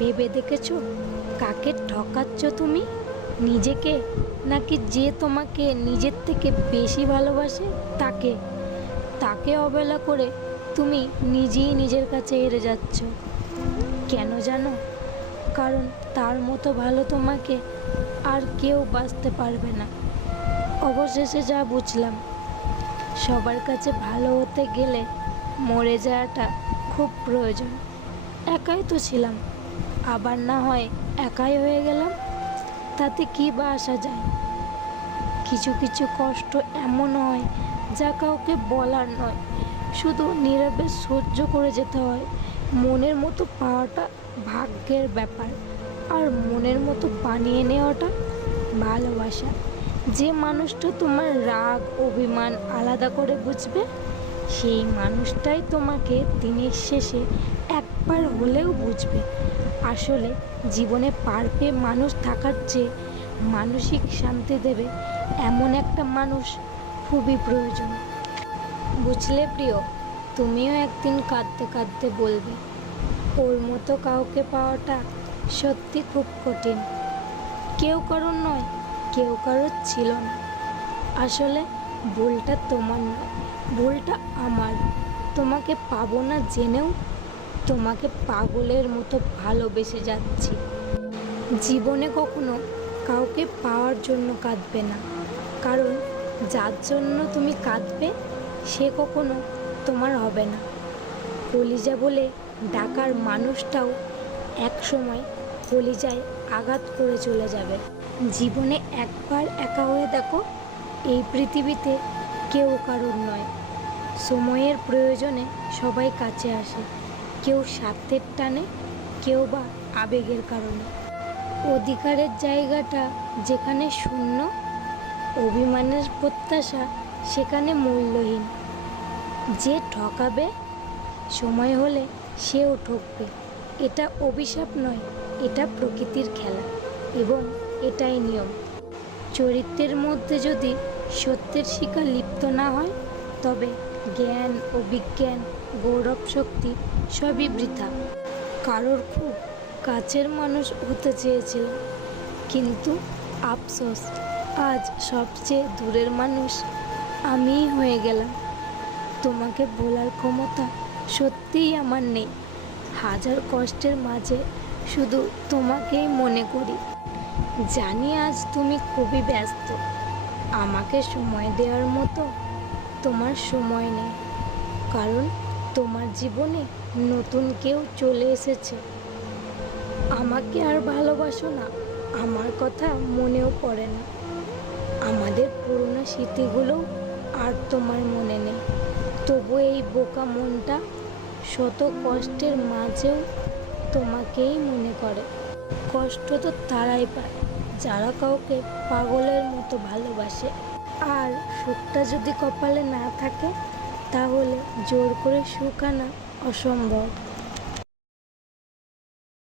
ভেবে দেখেছ? কাকে ঠকাচ্ছ তুমি? নিজেকে? নাকি যে তোমাকে নিজের থেকে বেশি ভালোবাসে, তাকে? তাকে অবহেলা করে তুমি নিজেই নিজের কাছে হেরে যাচ্ছ। কেন জানো? কারণ তার মতো ভালো তোমাকে আর কেউ বাঁচতে পারবে না। অবশেষে যা বুঝলাম, সবার কাছে ভালো হতে গেলে মরে যাওয়াটা খুব প্রয়োজন। একাই তো ছিলাম। আবার না হয় একাই হয়ে গেলাম? তাতে কি বা আসা যায়? কিছু কিছু কষ্ট এমন হয় যা কাউকে বলার নয়। শুধু নীরবে সহ্য করে যেতে হয়। মনের মতো পাওয়াটা ভাগ্যের ব্যাপার। আর মনের মতো বানিয়ে নেওয়াটা ভালোবাসা। যে মানুষটা তোমার রাগ, অভিমান আলাদা করে বুঝবে, সেই মানুষটাই তোমাকে দিনের শেষে একবার হলেও বুঝবে। আসলে জীবনে পার পেয়ে মানুষ থাকার চেয়ে মানসিক শান্তি দেবে এমন একটা মানুষ খুবই প্রয়োজন। বুঝলে প্রিয়, তুমিও একদিন কাঁদতে কাঁদতে বলবে, ওর মতো কাউকে পাওয়াটা সত্যি খুব কঠিন। কেউ কারোর নয়, কেউ কারোর ছিল না। আসলে ভুলটা তোমার নয়, ভুলটা আমার। তোমাকে পাবো না জেনেও তোমাকে পাগলের মতো ভালোবেসে যাচ্ছি। জীবনে কখনো কাউকে পাওয়ার জন্য কাঁদবে না। কারণ যার জন্য তুমি কাঁদবে, সে কখনো তোমার হবে না। কলিজা বলে ডাকার মানুষটাও একসময় কলিজায় আঘাত করে চলে যাবে। জীবনে একবার একা হয়ে দেখো, এই পৃথিবীতে কেউ কারোর নয়। সময়ের প্রয়োজনে সবাই কাছে আসে। কেউ স্বার্থের টানে, কেউ বা আবেগের কারণে। অধিকারের জায়গাটা যেখানে শূন্য, অভিমানের প্রত্যাশা সেখানে মূল্যহীন। যে ঠকাবে, সময় হলে সেও ঠকবে। এটা অভিশাপ নয়, এটা প্রকৃতির খেলা এবং এটাই নিয়ম। চরিত্রের মধ্যে যদি সত্যের শিকার লিপ্ত না হয়, তবে জ্ঞান ও বিজ্ঞান, গৌরব শক্তি সবই বৃথা। কারোর খুব কাছের মানুষ হতে চেয়েছিলাম কিন্তু আফসোস, আজ সবচেয়ে দূরের মানুষ আমিই হয়ে গেলাম। তোমাকে বলার ক্ষমতা সত্যিই আমার নেই। হাজার কষ্টের মাঝে শুধু তোমাকেই মনে করি। জানি আজ তুমি খুবই ব্যস্ত। আমাকে সময় দেওয়ার মতো তোমার সময় নেই, কারণ তোমার জীবনে নতুন কেউ চলে এসেছে। আমাকে আর ভালোবাসো না, আমার কথা মনেও পড়ে না। আমাদের পুরনো স্মৃতিগুলো আর তোমার মনে নেই। তবু এই বোকা মনটা শত কষ্টের মাঝেও তোমাকেই মনে করে। কষ্ট তো তারাই পায়, যারা কাউকে পাগলের মতো ভালোবাসে। আর সুখটা যদি কপালে না থাকে তাহলে জোর করে সুখ আনা অসম্ভব।